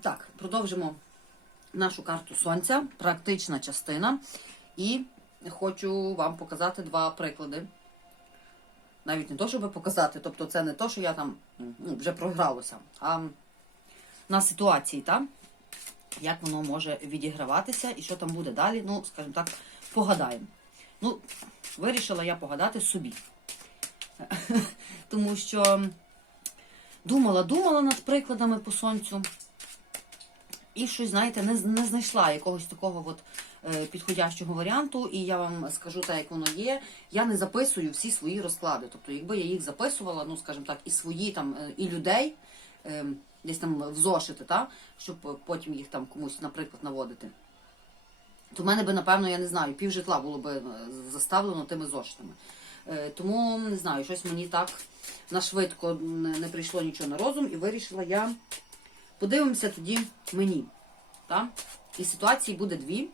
Так, продовжимо нашу карту сонця, практична частина. І хочу вам показати два приклади. Навіть не то, щоб показати, тобто це не то, що я там ну, вже програлося, а на ситуації, так? як воно може відіграватися і що там буде далі. Ну, скажімо так, погадаємо. Ну, вирішила я погадати собі. Тому що думала, думала над прикладами по сонцю. І щось, знаєте, не, не знайшла якогось такого от, е, підходящого варіанту, і я вам скажу так, як воно є. Я не записую всі свої розклади. Тобто, якби я їх записувала, ну, скажімо так, і свої там, е, і людей, е, десь там в зошити, та, щоб потім їх там комусь, наприклад, наводити. То в мене би, напевно, я не знаю, пів житла було би е, заставлено тими зошитами. Е, Тому не знаю, щось мені так на швидко не, не прийшло нічого на розум, і вирішила я. Подивимося тоді мені. Та? І ситуацій буде дві.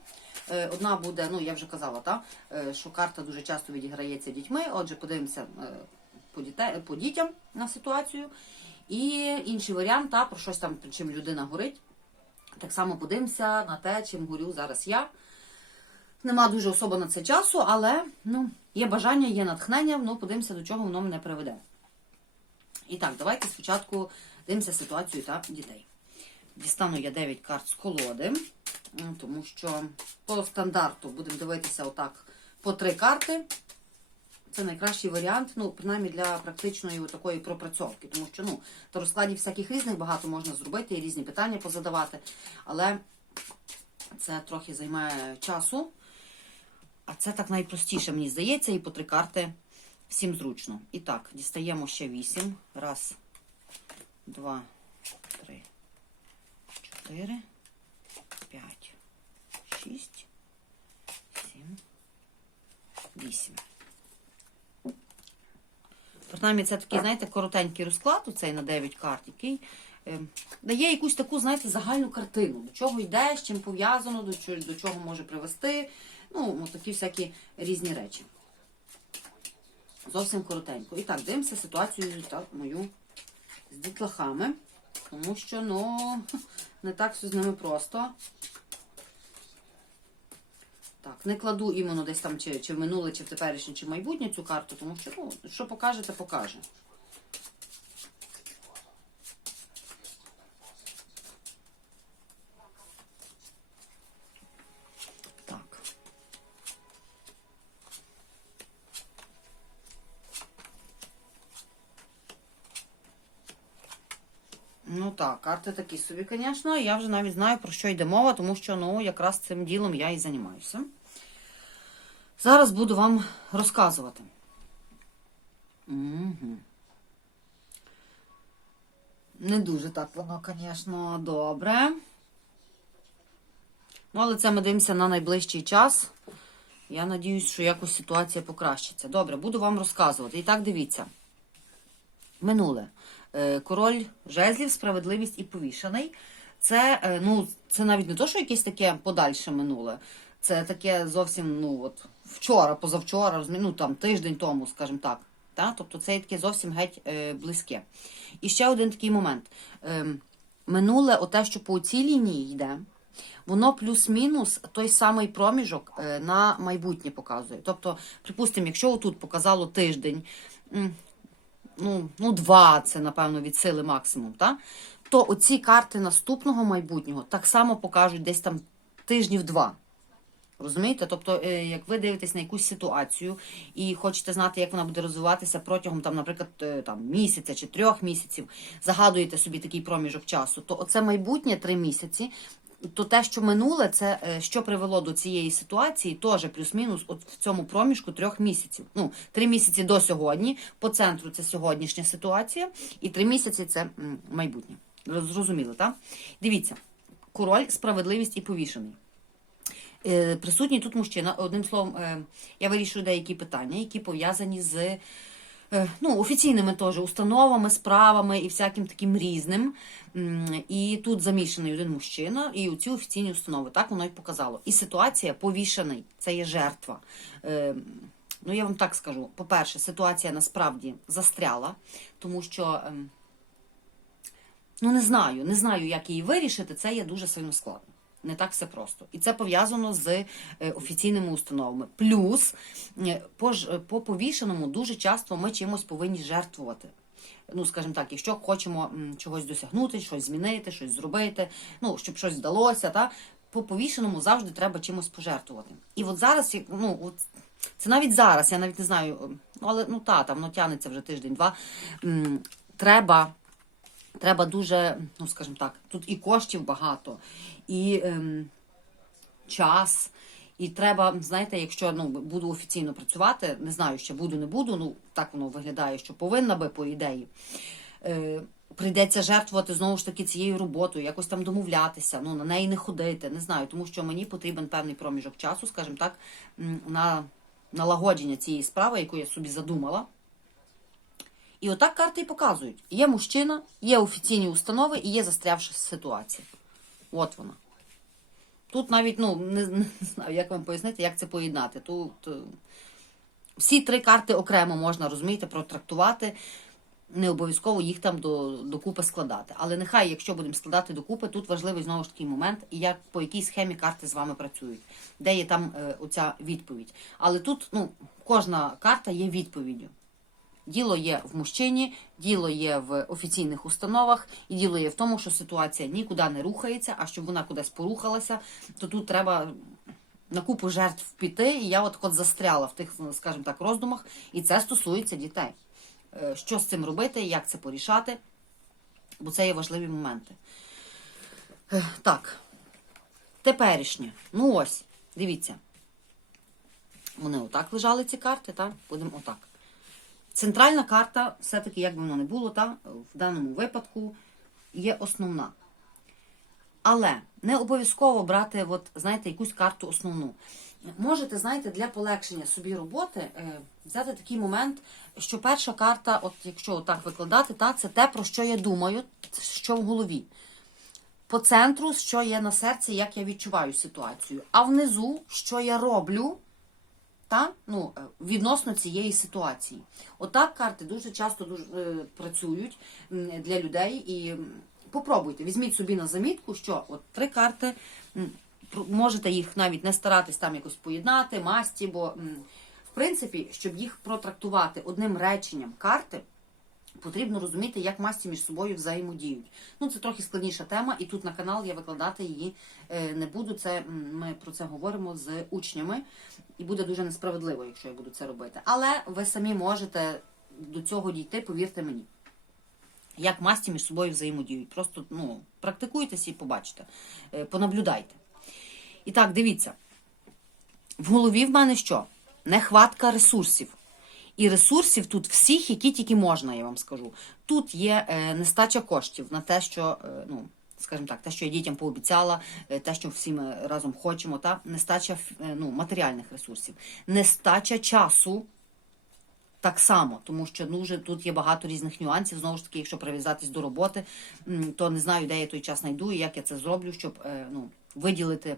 Е, Одна буде, ну я вже казала, та? е, що карта дуже часто відіграється дітьми. Отже, подивимося е, по, дітей, по дітям на ситуацію. І інший варіант, та, про щось там, чим людина горить. Так само подивимося на те, чим горю зараз я. Нема дуже особо на це часу, але ну, є бажання, є натхнення, ну подивимося, до чого воно мене приведе. І так, давайте спочатку дивимося ситуацію та дітей. Дістану я 9 карт з колоди, тому що по стандарту будемо дивитися отак по 3 карти. Це найкращий варіант, ну, принаймні для практичної такої пропрацьовки. Тому що ну, то розкладів всяких різних багато можна зробити і різні питання позадавати. Але це трохи займає часу. А це так найпростіше, мені здається, і по три карти всім зручно. І так, дістаємо ще 8. Раз, два, три, чотири, п'ять, шість, сім, вісім. Принаймні, це такий, знаєте, коротенький розклад, оцей на 9 карт, який е, дає якусь таку, знаєте, загальну картину, до чого йде, з чим пов'язано, до чого, до чого може привести. Ну, такі всякі різні речі. Зовсім коротенько. І так, дивимося ситуацію так, мою з дітлахами, тому що, ну, не так все з ними просто. Так, не кладу іменно десь там чи, чи в минуле, чи в теперішнє, чи в майбутнє цю карту, тому що, ну, що покаже, те покаже. Так. Ну так, карти такі собі, звісно. Я вже навіть знаю, про що йде мова, тому що ну, якраз цим ділом я і займаюся. Зараз буду вам розказувати. Угу. Не дуже так воно, звісно, добре. Ну, але це ми дивимося на найближчий час. Я надіюсь, що якось ситуація покращиться. Добре, буду вам розказувати. І так, дивіться. Минуле. Е, Король жезлів, справедливість і повішений. Це, е, ну, це навіть не то, що якесь таке подальше минуле. Це таке зовсім, ну, от, вчора, позавчора, ну, там, тиждень тому, скажімо так. Та? Тобто це таке зовсім геть е, близьке. І ще один такий момент. Е, минуле, оте, що по цій лінії йде, воно плюс-мінус той самий проміжок е, на майбутнє показує. Тобто, припустимо, якщо отут показало тиждень, ну, ну, два це, напевно, від сили максимум, та? то оці карти наступного майбутнього так само покажуть десь там тижнів два. Розумієте? Тобто, е, як ви дивитесь на якусь ситуацію і хочете знати, як вона буде розвиватися протягом, там, наприклад, е, там, місяця чи трьох місяців, загадуєте собі такий проміжок часу, то оце майбутнє три місяці, то те, що минуле, це е, що привело до цієї ситуації, теж плюс-мінус от в цьому проміжку трьох місяців. Ну, три місяці до сьогодні, по центру це сьогоднішня ситуація, і три місяці це майбутнє. Зрозуміло, так? Дивіться, король, справедливість і повішений. Е, Присутній тут мужчина. Одним словом, е, я вирішую деякі питання, які пов'язані з ну, офіційними теж установами, справами і всяким таким різним. І тут замішаний один мужчина, і у ці офіційні установи. Так воно і показало. І ситуація повішений, це є жертва. Е, Ну, я вам так скажу. По-перше, ситуація насправді застряла, тому що. ем, ну не знаю, не знаю, як її вирішити, це є дуже сильно складно. Не так все просто. І це пов'язано з е, офіційними установами. Плюс е, е, по повішеному дуже часто ми чимось повинні жертвувати. Ну, скажімо так, якщо хочемо чогось досягнути, щось змінити, щось зробити, ну, щоб щось вдалося, та, по повішеному завжди треба чимось пожертвувати. І от зараз, ну, от, це навіть зараз, я навіть не знаю, ну, але ну та, там, ну, тягнеться вже тиждень-два. Треба треба дуже, ну скажімо так, тут і коштів багато, і ем, час. І треба, знаєте, якщо ну, буду офіційно працювати, не знаю, ще буду, не буду, ну так воно виглядає, що повинна би по ідеї. Е, прийдеться жертвувати знову ж таки цією роботою, якось там домовлятися, ну на неї не ходити, не знаю, тому що мені потрібен певний проміжок часу, скажімо так, на налагодження цієї справи, яку я собі задумала. І отак карти і показують. Є мужчина, є офіційні установи і є застрявша ситуація. От вона. Тут навіть, ну, не, не знаю, як вам пояснити, як це поєднати. Тут е, всі три карти окремо можна, розумієте, протрактувати. Не обов'язково їх там до, докупи складати. Але нехай, якщо будемо складати докупи, тут важливий знову ж такий момент, як по якій схемі карти з вами працюють, де є там е, оця відповідь. Але тут ну, кожна карта є відповіддю. Діло є в мужчині, діло є в офіційних установах, і діло є в тому, що ситуація нікуди не рухається, а щоб вона кудись порухалася, то тут треба на купу жертв піти. І я от от застряла в тих, скажімо так, роздумах, і це стосується дітей. Е, Що з цим робити, як це порішати, бо це є важливі моменти. Е, Так, теперішнє. Ну ось, дивіться. Вони отак лежали, ці карти, так? Будемо отак. Центральна карта, все-таки, як би воно не було, та, в даному випадку є основна. Але не обов'язково брати, от, знаєте, якусь карту основну. Можете, знаєте, для полегшення собі роботи е, взяти такий момент, що перша карта, от якщо отак викладати, та, це те, про що я думаю, що в голові. По центру, що є на серці, як я відчуваю ситуацію. А внизу, що я роблю, та ну е, відносно цієї ситуації. Отак карти дуже часто дуже е, працюють для людей і попробуйте, візьміть собі на замітку, що от три карти можете їх навіть не старатись там якось поєднати, масті, бо в принципі, щоб їх протрактувати одним реченням карти. Потрібно розуміти, як масті між собою взаємодіють. Ну, це трохи складніша тема, і тут на канал я викладати її е, не буду. Це ми про це говоримо з учнями, і буде дуже несправедливо, якщо я буду це робити. Але ви самі можете до цього дійти, повірте мені. Як масті між собою взаємодіють. Просто ну, практикуйтесь і побачите, Е, понаблюдайте. І так, дивіться. В голові в мене що? Нехватка ресурсів. І ресурсів тут всіх, які тільки можна, я вам скажу. Тут є е, нестача коштів на те, що, е, ну, скажімо так, те, що я дітям пообіцяла, е, те, що всі ми разом хочемо, та нестача ну, матеріальних ресурсів, нестача часу. Так само, тому що ну, вже тут є багато різних нюансів. Знову ж таки, якщо прив'язатись до роботи, то не знаю, де я той час знайду і як я це зроблю, щоб ну, виділити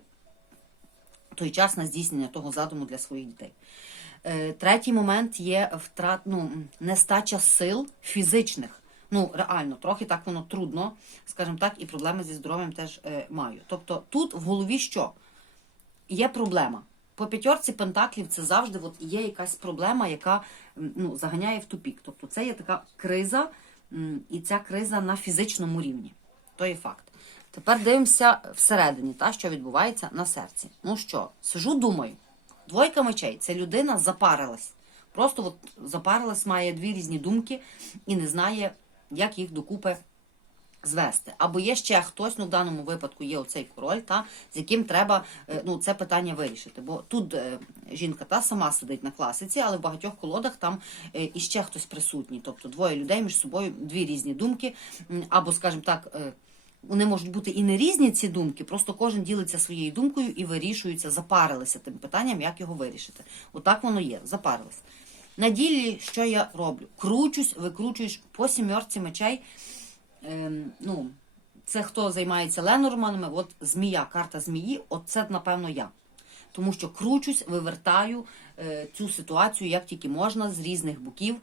той час на здійснення того задуму для своїх дітей. Е, Третій момент є втрат, ну, нестача сил фізичних. Ну, реально, трохи так воно трудно, скажімо так, і проблеми зі здоров'ям теж е, маю. Тобто тут в голові що? Є проблема. По п'ятерці пентаклів це завжди от, є якась проблема, яка ну, заганяє в тупік. Тобто це є така криза, і ця криза на фізичному рівні. То є факт. Тепер дивимося всередині, та, що відбувається на серці. Ну що, сижу, думаю. Двойка мечей це людина запарилась. Просто от запарилась, має дві різні думки і не знає, як їх докупи звести. Або є ще хтось, ну в даному випадку є оцей король, та, з яким треба е, ну, це питання вирішити. Бо тут е, жінка та сама сидить на класиці, але в багатьох колодах там е, іще хтось присутній. Тобто двоє людей між собою дві різні думки, або, скажімо так, вони можуть бути і не різні ці думки, просто кожен ділиться своєю думкою і вирішується, запарилися тим питанням, як його вирішити. Отак воно є, запарились. На ділі, що я роблю? Кручусь, викручуюсь по сімерці мечей. Ем, ну, це хто займається ленорманами, от змія, карта змії, от це, напевно, я. Тому що кручусь, вивертаю е, цю ситуацію як тільки можна, з різних боків.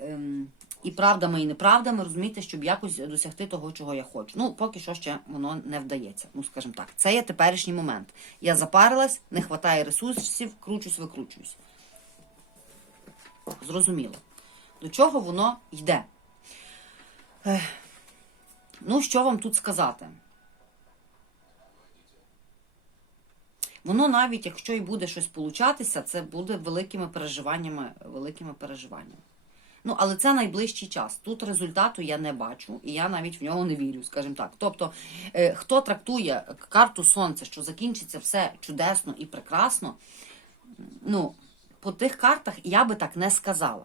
Ем, і правдами, і неправдами, розумієте, щоб якось досягти того, чого я хочу. Ну, поки що ще воно не вдається. Ну, скажімо так, це є теперішній момент. Я запарилась, не вистачає ресурсів, кручусь, викручуюсь. Зрозуміло. До чого воно йде? Ех. Ну, що вам тут сказати? Воно навіть, якщо і буде щось получатися, це буде великими переживаннями, великими переживаннями. Ну, але це найближчий час. Тут результату я не бачу, і я навіть в нього не вірю, скажімо так. Тобто, е, хто трактує карту сонця, що закінчиться все чудесно і прекрасно, ну, по тих картах я би так не сказала.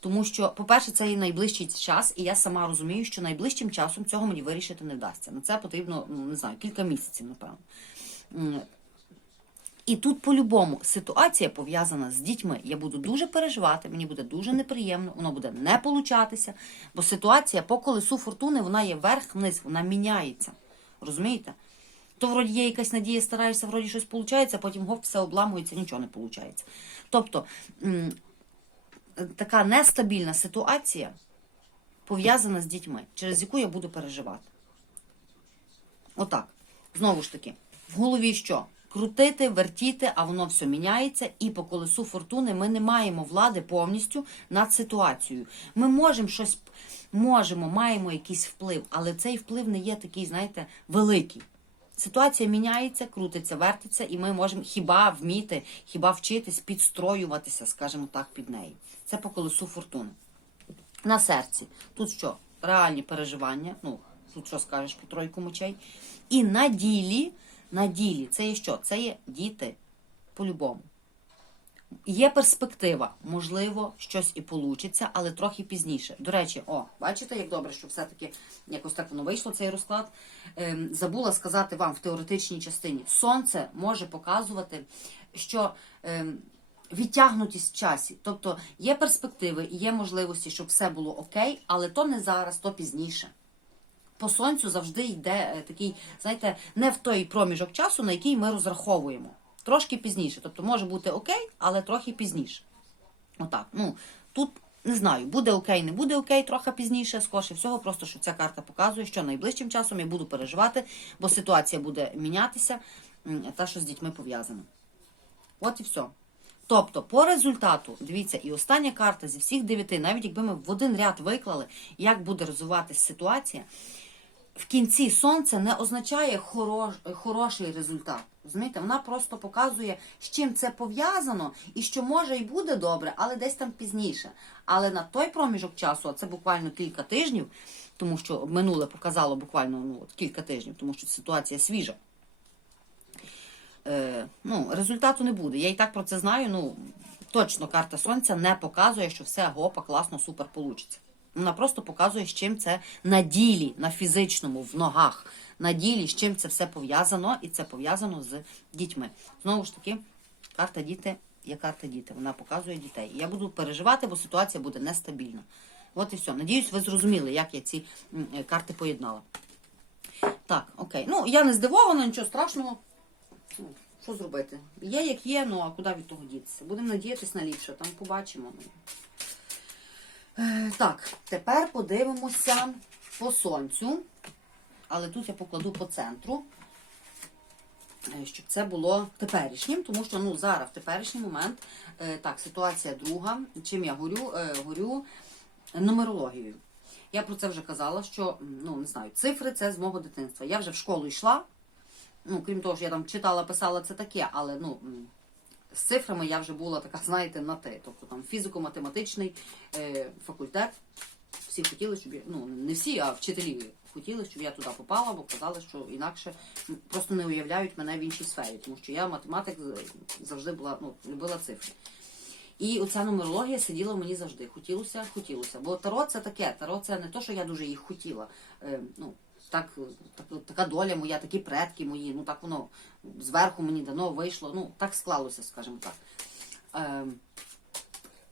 Тому що, по-перше, це є найближчий час, і я сама розумію, що найближчим часом цього мені вирішити не вдасться. На це потрібно, не знаю, кілька місяців, напевно. І тут, по-любому, ситуація пов'язана з дітьми. Я буду дуже переживати, мені буде дуже неприємно, воно буде не получатися. Бо ситуація по колесу фортуни вона є вверх-вниз, вона міняється. Розумієте? То вроді є якась надія, стараєшся, вроді щось виходить, а потім гоп, все обламується, нічого не виходить. Тобто така нестабільна ситуація пов'язана з дітьми, через яку я буду переживати. Отак. Знову ж таки, в голові що? Крутити, вертіти, а воно все міняється, і по колесу фортуни ми не маємо влади повністю над ситуацією. Ми можемо щось, можемо, маємо якийсь вплив, але цей вплив не є такий, знаєте, великий. Ситуація міняється, крутиться, вертиться, і ми можемо хіба вміти, хіба вчитись підстроюватися, скажімо так, під неї. Це по колесу фортуни. На серці. Тут що? Реальні переживання. Ну, тут що скажеш по тройку мечей. І на ділі, на ділі, це є що? Це є діти по-любому. Є перспектива, можливо, щось і получиться, але трохи пізніше. До речі, о, бачите, як добре, що все-таки якось так воно вийшло, цей розклад. Ем, забула сказати вам в теоретичній частині. Сонце може показувати, що ем, відтягнутість в часі. Тобто є перспективи і є можливості, щоб все було окей, але то не зараз, то пізніше. По сонцю завжди йде е, такий, знаєте, не в той проміжок часу, на який ми розраховуємо. Трошки пізніше. Тобто може бути окей, але трохи пізніше. Отак. Ну, тут не знаю, буде окей, не буде окей, трохи пізніше, скорше всього, просто що ця карта показує, що найближчим часом я буду переживати, бо ситуація буде мінятися, та, що з дітьми пов'язана. От і все. Тобто, по результату, дивіться, і остання карта зі всіх дев'яти, навіть якби ми в один ряд виклали, як буде розвиватися ситуація, в кінці сонце не означає хорош, хороший результат. Розумієте? Вона просто показує, з чим це пов'язано, і що може і буде добре, але десь там пізніше. Але на той проміжок часу, а це буквально кілька тижнів, тому що минуле показало буквально ну, от кілька тижнів, тому що ситуація свіжа. Е, ну, результату не буде. Я і так про це знаю. Ну, точно карта сонця не показує, що все гопа, класно, супер получиться. Вона просто показує, з чим це на ділі, на фізичному, в ногах, на ділі, з чим це все пов'язано, і це пов'язано з дітьми. Знову ж таки, карта діти є карта діти. Вона показує дітей. Я буду переживати, бо ситуація буде нестабільна. От і все. Надіюсь, ви зрозуміли, як я ці е, карти поєднала. Так, окей. Ну, я не здивована, нічого страшного. Ну, Що зробити? Є, як є, ну а куди від того дітися? Будемо надіятися на ліпше, там побачимо. Е, Так, тепер подивимося по сонцю. Але тут я покладу по центру, е, щоб це було теперішнім, тому що ну, зараз, в теперішній момент, е, так, ситуація друга. Чим я горю? Горю нумерологією. Я про це вже казала, що ну не знаю, цифри це з мого дитинства. Я вже в школу йшла. Ну, крім того, що я там читала, писала це таке, але ну з цифрами я вже була така, знаєте, на те. Тобто там фізико-математичний е, факультет. Всі хотіли, щоб я, ну не всі, а вчителі хотіли, щоб я туди попала, бо казали, що інакше просто не уявляють мене в іншій сфері, тому що я математик завжди була, ну, любила цифри. І оця нумерологія сиділа мені завжди. Хотілося, хотілося. Бо таро це таке. Таро це не то, що я дуже їх хотіла. Е, ну, так, так, така доля моя, такі предки мої. Ну так воно зверху мені дано вийшло. Ну, так склалося, скажімо так. Е,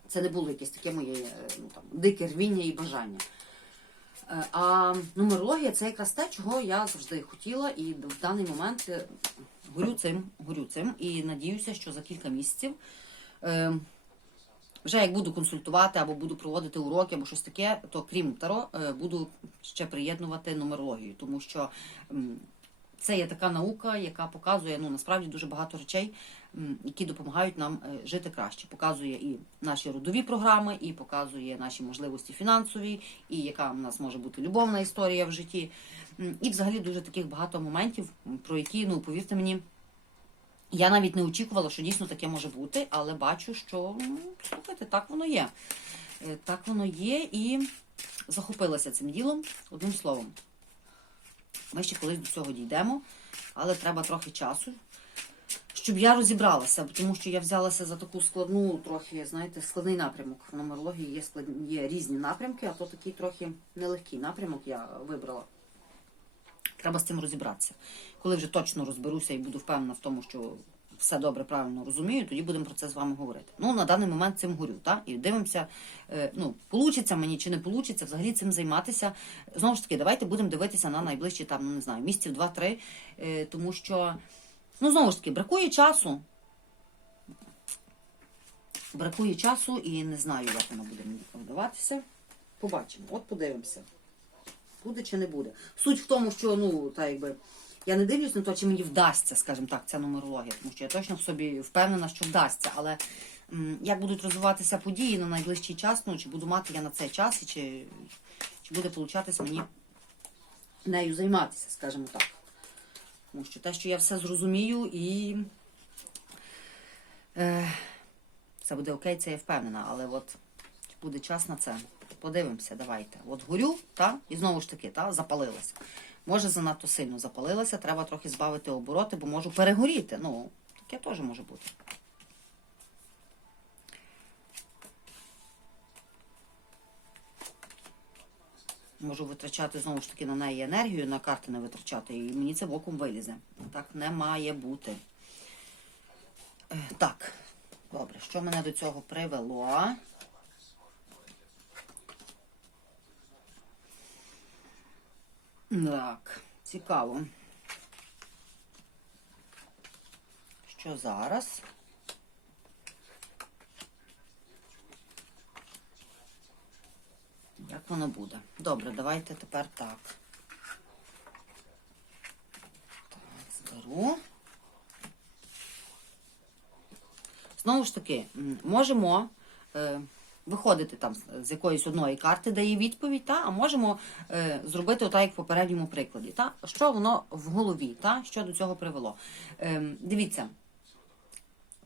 це не було якесь таке моє е, ну, там, дике рвіння і бажання. Е, А нумерологія це якраз те, чого я завжди хотіла, і в даний момент е, горю цим, горю цим і надіюся, що за кілька місяців. Е, Вже як буду консультувати або буду проводити уроки, або щось таке, то крім таро, е, буду ще приєднувати нумерологію, тому що це є така наука, яка показує ну насправді дуже багато речей, які допомагають нам е, жити краще. Показує і наші родові програми, і показує наші можливості фінансові, і яка в нас може бути любовна історія в житті. І взагалі дуже таких багато моментів, про які, ну повірте мені. Я навіть не очікувала, що дійсно таке може бути, але бачу, що ну, слухайте, так воно є. Е, Так воно є і захопилася цим ділом одним словом. Ми ще колись до цього дійдемо, але треба трохи часу, щоб я розібралася, тому що я взялася за таку складну, трохи, знаєте, складний напрямок. В нумерології є, складні, є різні напрямки, а то такий трохи нелегкий напрямок я вибрала. Треба з цим розібратися. Коли вже точно розберуся і буду впевнена в тому, що все добре, правильно розумію, тоді будемо про це з вами говорити. Ну, на даний момент цим горю, так? І дивимося, е, ну, получиться мені чи не получиться взагалі цим займатися. Знову ж таки, давайте будемо дивитися на найближчі там, ну не знаю, місяців 2-3, е, тому що, ну, знову ж таки, бракує часу. Бракує часу і не знаю, як воно буде мені вдаватися. Побачимо. От подивимося буде чи не буде. Суть в тому, що ну так якби я не дивлюсь на те, чи мені вдасться, скажімо так, ця нумерологія, тому що я точно в собі впевнена, що вдасться. Але м, як будуть розвиватися події на найближчий час, ну чи буду мати я на це час, і чи, чи буде получатись мені нею займатися, скажімо так. Тому що те, що я все зрозумію і е, це буде окей, це я впевнена, але от чи буде час на це. Подивимося, давайте. От горю, та, і знову ж таки, та, запалилася. Може, занадто сильно запалилася, треба трохи збавити обороти, бо можу перегоріти. Ну, таке теж може бути. Можу витрачати знову ж таки на неї енергію, на карти не витрачати, і мені це боком вилізе. Так не має бути. Е, Так, добре, що мене до цього привело? Так, цікаво. Що зараз? Як воно буде? Добре, давайте тепер так. Так, зберу. Знову ж таки, можемо е, виходити там з- якоїсь одної карти, де є відповідь, та, а можемо е, зробити отак, як в попередньому прикладі. Та? Що воно в голові, та? що до цього привело. Е, дивіться,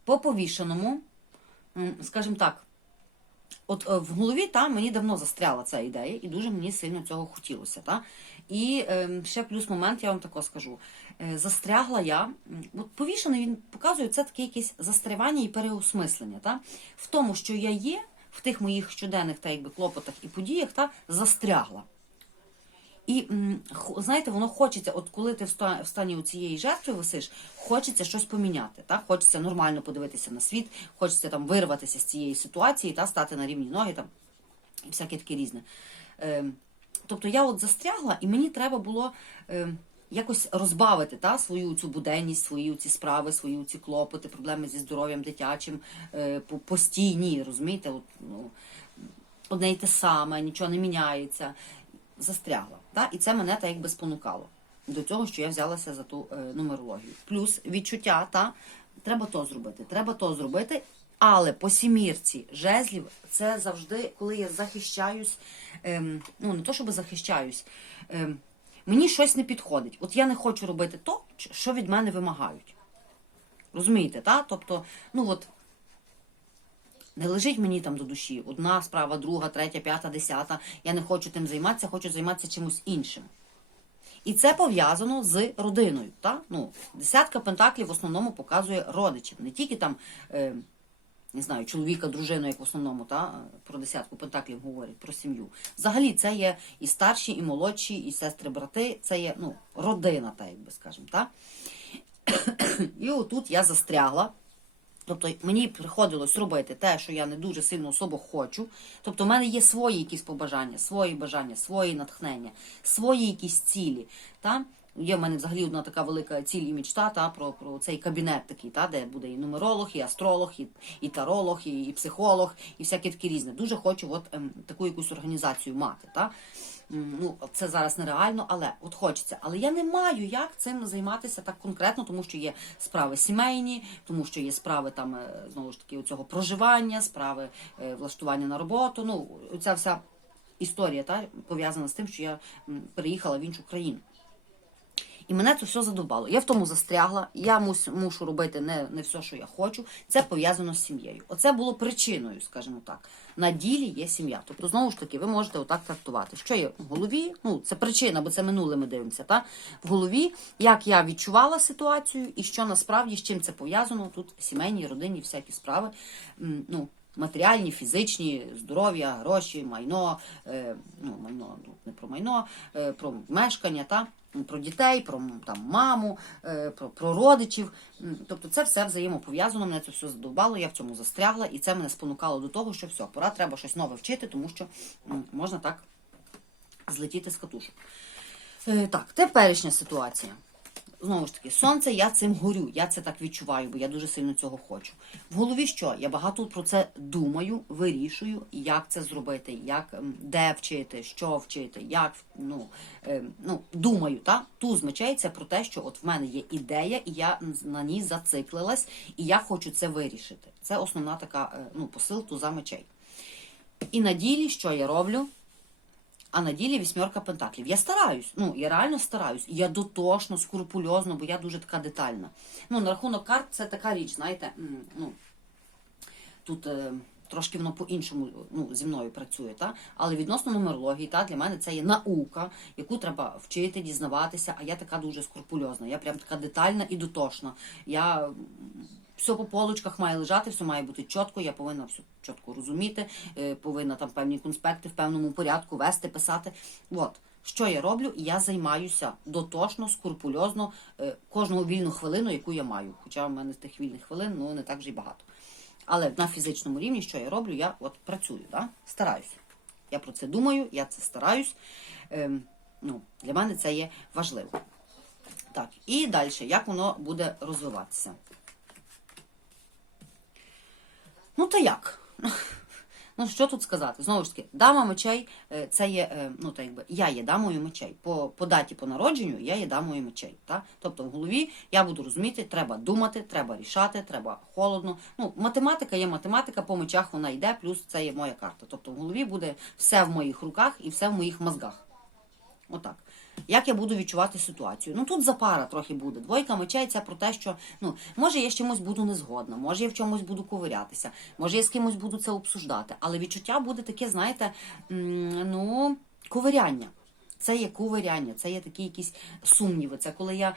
по повішеному, скажімо так, От е, в голові та мені давно застряла ця ідея, і дуже мені сильно цього хотілося. Та? І е, ще плюс момент, я вам тако скажу. Е, застрягла я, от повішений він показує це таке якесь застрявання і переосмислення. Та? В тому, що я є в тих моїх щоденних та якби клопотах і подіях, та застрягла. І знаєте, воно хочеться, от коли ти в ста- в стані цієї жертви висиш, хочеться щось поміняти. Так? Хочеться нормально подивитися на світ, хочеться там вирватися з цієї ситуації та стати на рівні ноги там, і всяке таке різне. Е, тобто я от застрягла, і мені треба було е, якось розбавити та, свою цю буденність, свої ці справи, свої ці клопоти, проблеми зі здоров'ям дитячим, е, постійні, розумієте? От, ну, одне й те саме, нічого не міняється. Застрягла. Та? І це мене так якби спонукало до цього, що я взялася за ту е, нумерологію. Плюс відчуття, та треба то зробити, треба то зробити. Але по сімірці жезлів це завжди, коли я захищаюсь, ем, ну не то, щоб захищаюсь, ем, мені щось не підходить. От я не хочу робити то, що від мене вимагають. Розумієте, та? Тобто, ну от не лежить мені там до душі. Одна справа, друга, третя, п'ята, десята. Я не хочу тим займатися, хочу займатися чимось іншим. І це пов'язано з родиною. Та? Ну, десятка пентаклів в основному показує родичів. Не тільки там, е, не знаю, чоловіка, дружину, як в основному, та? про десятку пентаклів говорять, про сім'ю. Взагалі, це є і старші, і молодші, і сестри, брати. Це є ну, родина, та, як би скажемо. Та? І отут я застрягла. Тобто мені приходилось робити те, що я не дуже сильно особо хочу. Тобто, в мене є свої якісь побажання, свої бажання, свої натхнення, свої якісь цілі. Та? Є в мене взагалі одна така велика ціль і мечта та, про, про цей кабінет такий, та, де буде і нумеролог, і астролог, і, і таролог, і, і психолог, і всяке таке різне. Дуже хочу от, ем, таку якусь організацію мати. Та. Ну, це зараз нереально, але от хочеться. Але я не маю як цим займатися так конкретно, тому що є справи сімейні, тому що є справи там е, знову ж таки цього проживання, справи е, влаштування на роботу. Ну, ця вся історія та, пов'язана з тим, що я переїхала в іншу країну. І мене це все задовбало. Я в тому застрягла, я мус, мушу робити не, не все, що я хочу. Це пов'язано з сім'єю. Оце було причиною, скажімо так. На ділі є сім'я. Тобто, знову ж таки, ви можете отак трактувати. Що є в голові? Ну, це причина, бо це минуле ми дивимося. Та? В голові, як я відчувала ситуацію, і що насправді з чим це пов'язано. Тут сімейні, родинні, всякі справи. Ну, матеріальні, фізичні, здоров'я, гроші, майно, е, ну, майно, ну, не про майно, е, про мешкання, та? Про дітей, про там, маму, е, про, про родичів. Тобто це все взаємопов'язано, мене це все задовбало, я в цьому застрягла, і це мене спонукало до того, що все, пора треба щось нове вчити, тому що можна так злетіти з катушок. Е, так, теперішня ситуація. Знову ж таки, сонце, я цим горю, я це так відчуваю, бо я дуже сильно цього хочу. В голові що? Я багато про це думаю, вирішую, як це зробити, як де вчити, що вчити, як ну, е, ну думаю, та туз мечей це про те, що от в мене є ідея, і я на ній зациклилась, і я хочу це вирішити. Це основна така е, ну, посил туза мечей. І на ділі, що я роблю? А на ділі вісьмерка пентаклів. Я стараюсь, ну я реально стараюсь. Я дотошно, скрупульозно, бо я дуже така детальна. Ну, на рахунок карт це така річ, знаєте, ну тут е, трошки воно по-іншому ну, зі мною працює, та? але відносно нумерології, та, для мене це є наука, яку треба вчити, дізнаватися, а я така дуже скрупульозна. Я прям така детальна і дотошна. Я все по полочках має лежати, все має бути чітко, я повинна все чітко розуміти, е, повинна там певні конспекти в певному порядку вести, писати. От. Що я роблю? Я займаюся дотошно, скрупульозно е, кожну вільну хвилину, яку я маю. Хоча в мене тих вільних хвилин ну, не так вже й багато. Але на фізичному рівні, що я роблю, я от працюю, да? стараюся. Я про це думаю, я це стараюсь. Ем, ну, для мене це є важливо. Так, і далі, як воно буде розвиватися? Ну, та як? Ну, що тут сказати? Знову ж таки, дама мечей е, це є, е, ну так якби я є дамою мечей. По, по даті по народженню я є дамою мечей. Та? Тобто в голові я буду розуміти, треба думати, треба рішати, треба холодно. Ну, математика є математика, по мечах вона йде, плюс це є моя карта. Тобто в голові буде все в моїх руках і все в моїх мозгах. Отак. Як я буду відчувати ситуацію? Ну тут запара трохи буде. Двойка мечається про те, що ну може я з чимось буду незгодна, може я в чомусь буду ковирятися, може я з кимось буду це обсуждати. Але відчуття буде таке, знаєте, ну, ковиряння. Це є ковиряння, це є такі якісь сумніви. Це коли я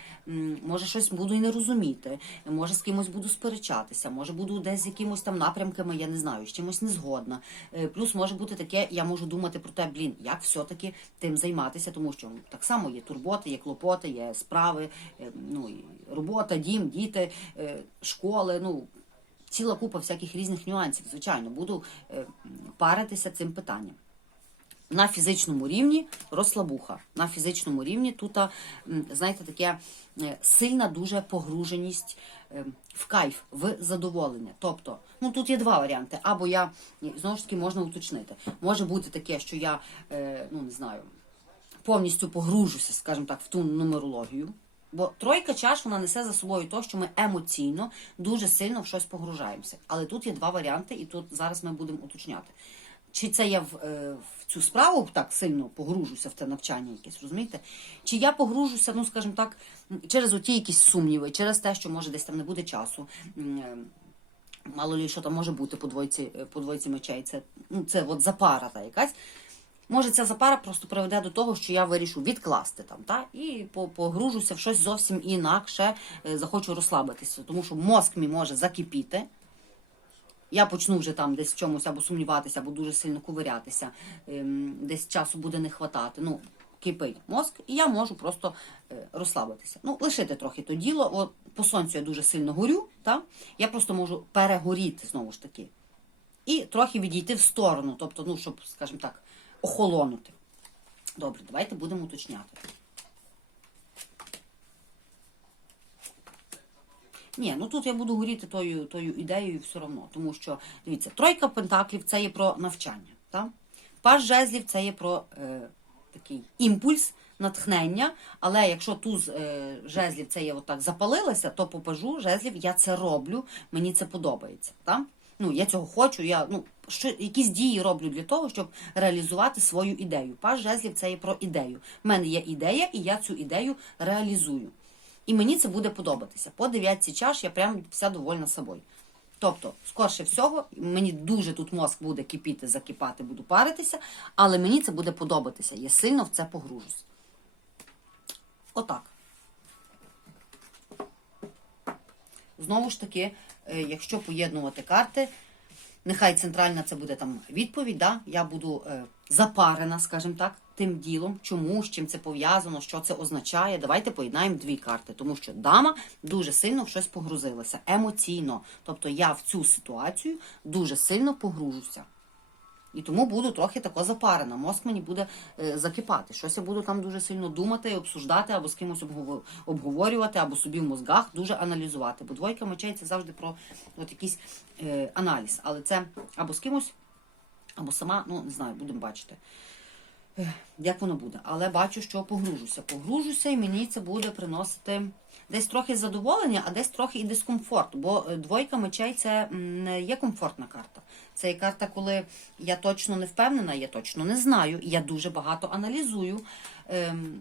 може щось буду і не розуміти, може з кимось буду сперечатися, може буду десь з якимось там напрямками, я не знаю, з чимось не згодна. Е, Плюс може бути таке, я можу думати про те, блін, як все-таки тим займатися, тому що так само є турботи, є клопоти, є справи, е, ну робота, дім, діти, е, школи. Ну ціла купа всяких різних нюансів. Звичайно, буду паритися цим питанням. На фізичному рівні розслабуха. На фізичному рівні тут, знаєте, таке е, сильна дуже погруженість е, в кайф, в задоволення. Тобто, ну тут є два варіанти. Або я, знову ж таки, можна уточнити. Може бути таке, що я, е, ну не знаю, повністю погружуся, скажімо так, в ту нумерологію. Бо тройка чаш вона несе за собою те, що ми емоційно дуже сильно в щось погружаємося. Але тут є два варіанти, і тут зараз ми будемо уточняти. Чи це я в, е, в цю справу так сильно погружуся в те навчання якесь, розумієте? Чи я погружуся, ну скажімо так, через оті якісь сумніви, через те, що може десь там не буде часу. е, Мало лі, що там може бути по двойці, е, по двойці мечей. Це, ну, це от запара та якась. Може, ця запара просто приведе до того, що я вирішу відкласти там, та? і погружуся в щось зовсім інакше, захочу розслабитися, тому що мозк мій може закипіти. Я почну вже там десь в чомусь або сумніватися, або дуже сильно ковирятися, ем, десь часу буде не хватати. Ну, кипить мозк, і я можу просто е, розслабитися. Ну, лишити трохи то діло. От, по сонцю я дуже сильно горю, та? я просто можу перегоріти знову ж таки. І трохи відійти в сторону, тобто, ну, щоб, скажімо так, охолонути. Добре, давайте будемо уточняти. Ні, ну тут я буду горіти тою, тою ідеєю все одно. Тому що, дивіться, тройка пентаклів це є про навчання. Так? Паж жезлів це є про е, такий імпульс, натхнення. Але якщо туз е, жезлів це є отак запалилася, то по пажу жезлів я це роблю, мені це подобається. Так? Ну, я цього хочу, я ну, що, якісь дії роблю для того, щоб реалізувати свою ідею. Паж жезлів це є про ідею. У мене є ідея, і я цю ідею реалізую. І мені це буде подобатися. По дев'ятці чаш я прям вся довольна собою. Тобто, скорше всього, мені дуже тут мозк буде кипіти, закипати, буду паритися, але мені це буде подобатися. Я сильно в це погружусь. Отак. Знову ж таки, е, якщо поєднувати карти, нехай центральна це буде там відповідь, да? я буду е, запарена, скажімо так, тим ділом, чому, з чим це пов'язано, що це означає. Давайте поєднаємо дві карти, тому що дама дуже сильно в щось погрузилася емоційно. Тобто я в цю ситуацію дуже сильно погружуся. І тому буду трохи тако запарена. Мозк мені буде е, закипати. Щось я буду там дуже сильно думати, обсуждати, або з кимось обговорювати, або собі в мозгах дуже аналізувати. Бо двойка мечей це завжди про от якийсь е, аналіз. Але це або з кимось, або сама, ну не знаю, будемо бачити. Ех, Як воно буде, але бачу, що погружуся. Погружуся, і мені це буде приносити десь трохи задоволення, а десь трохи і дискомфорт. Бо е, двойка мечей це не є комфортна карта. Це є карта, коли я точно не впевнена, я точно не знаю, я дуже багато аналізую. Ем,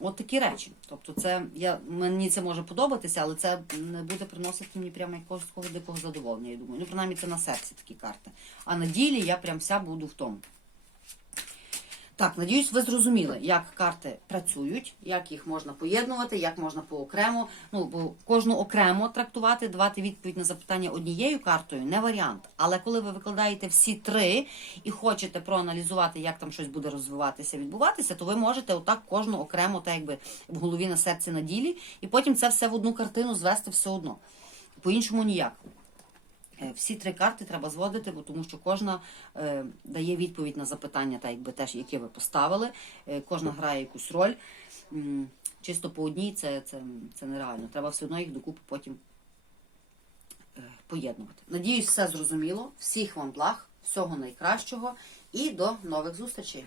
От такі речі. Тобто, це я мені це може подобатися, але це не буде приносити мені прямо якогось такого дикого задоволення. Я думаю. Ну, принаймні, це на серці такі карти. А на ділі я прям вся буду в тому. Так, надіюсь, ви зрозуміли, як карти працюють, як їх можна поєднувати, як можна поокремо. Ну, бо кожну окремо трактувати, давати відповідь на запитання однією картою не варіант. Але коли ви викладаєте всі три і хочете проаналізувати, як там щось буде розвиватися, відбуватися, то ви можете отак кожну окремо, так якби в голові на серці на ділі, і потім це все в одну картину звести все одно. По-іншому ніяк. Е, Всі три карти треба зводити, бо тому що кожна е, дає відповідь на запитання, так якби теж, які ви поставили. Е, кожна грає якусь роль. М, Чисто по одній це, це, це нереально. Треба все одно їх докупи потім е, поєднувати. Надіюсь, все зрозуміло. Всіх вам благ, всього найкращого і до нових зустрічей.